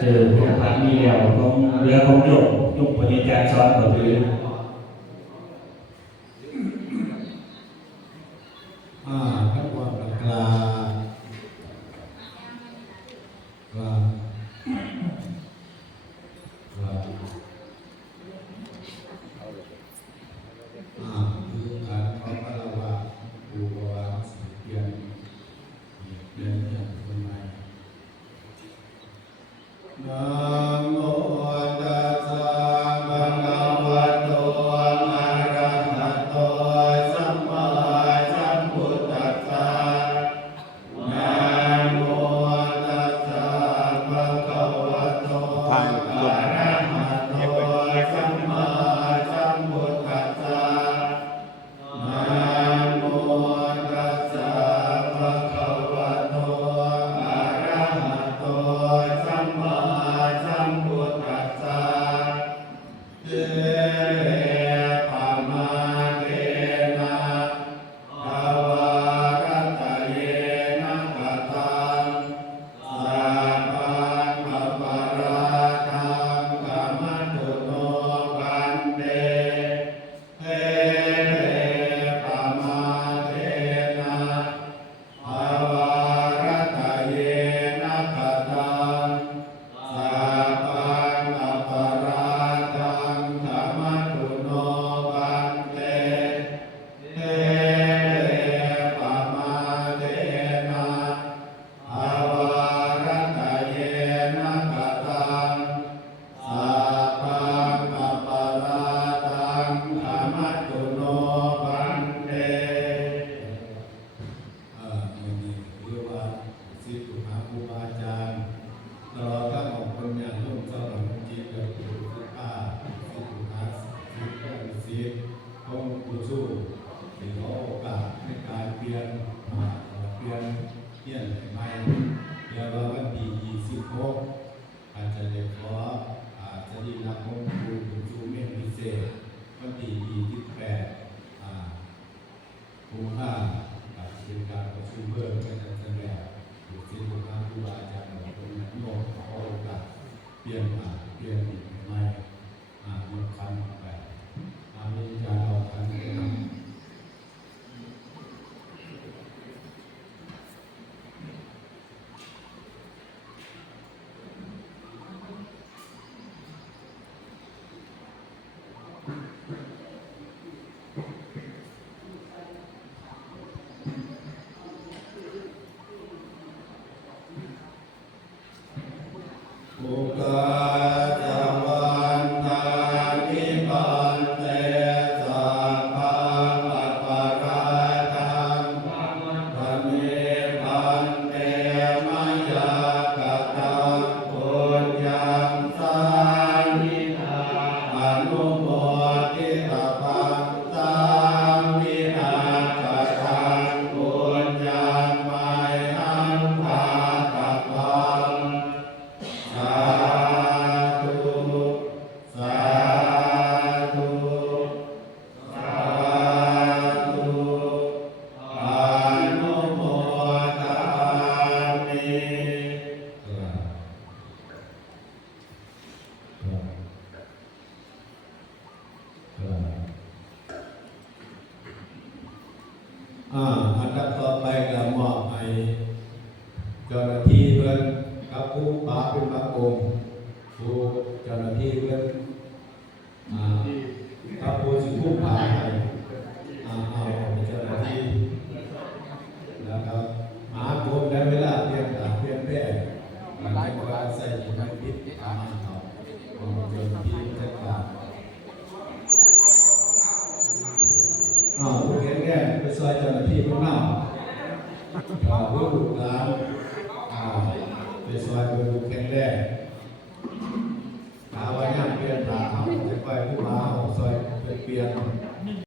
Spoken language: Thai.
คือพวกพระมีแล้วของเรือของโยกปฏิจจารสอนก็คือพระความกลาคือการขอพระละวะบูบวาสิเพียนเรียนอย่างคนใหม่นะโมตัสสะภะคะวะโตอะระหะโตสัมมาสัมพุทธัสสะนะโมตัสสะภะคะวะโตอะระหะโตสัมมาสัมพุทธัสสะนะโมตัสสะภะคะวะโตอะระหะโตสัมมาสัมพุทธัสสะเตปะมาเตนะภวารตะเยนะกตังสัพพังปปาราทังกัมมัตถุโนกันเตเตปะมาเตนะภวารตะเยนะกตังสัพพังปปาราทังกัมมัตถุโนกันเตเตปะมาเตนะภวารตะเยนะกตังสัพพังปปาราทังกัมมัตถุโนกันเตนี่คือว่าสิทธิ์หาครูบาอาจารย์ตลอดทั้งของคนอย่างนุ่มสลอนจิตเกิดผู้ศึกษาสิทธิ์หาสิทธิ์เป็นสิทธิ์ของผู้สู้ที่ขอโอกาสในการเปลี่ยนเปลี่ยนใหม่เดี๋ยวเราวันที่26อาจจะได้ขอจะดีรับของครูผู้สู้เมตพิเศษวันที่28กุมภาพันธ์เป็นการประชุมเพิ่มกันจะแบบอยู่ที่ทุกท่านครูบาอาจารย์ของคนนั้นโน้มขอโอกาสเปลี่ยนอีกใหม่ยกคันออกไปมีการเอาคันไปทำโอกาสวันทานิปันเตสัพพังปัปปาราทังธเมปันเตมยากตังปุญญังสานินาอนุโมทิตปังสามินาคตังปุญญังไมหังคาตปังสาธุสาธุสาธุอนุโมทามิอันดับต่อไปก็มอบให้เจ้าหน้าที่เพื่อนกับผู้บาเป็นพระองค์ผู้เจ้าหน้าที่เพื่อนพระผู้สิผู้บาให้เอาเป็นเจ้าหน้าที่แล้วก็หาโกมได้เวลาเปลี่ยนแปลงมันจะว่าใส่มันพิษตามเขาเจ้าหน้าที่จัดการผู้แข็งแรงไปซอยเจ้าหน้าที่เพื่อนเนาผู้ลูกหลานไปซอยผู้แข็งแรงหาว่าย่างเปลี่ยนตาเขาจะไปผู้มาซอยไปเปลี่ยน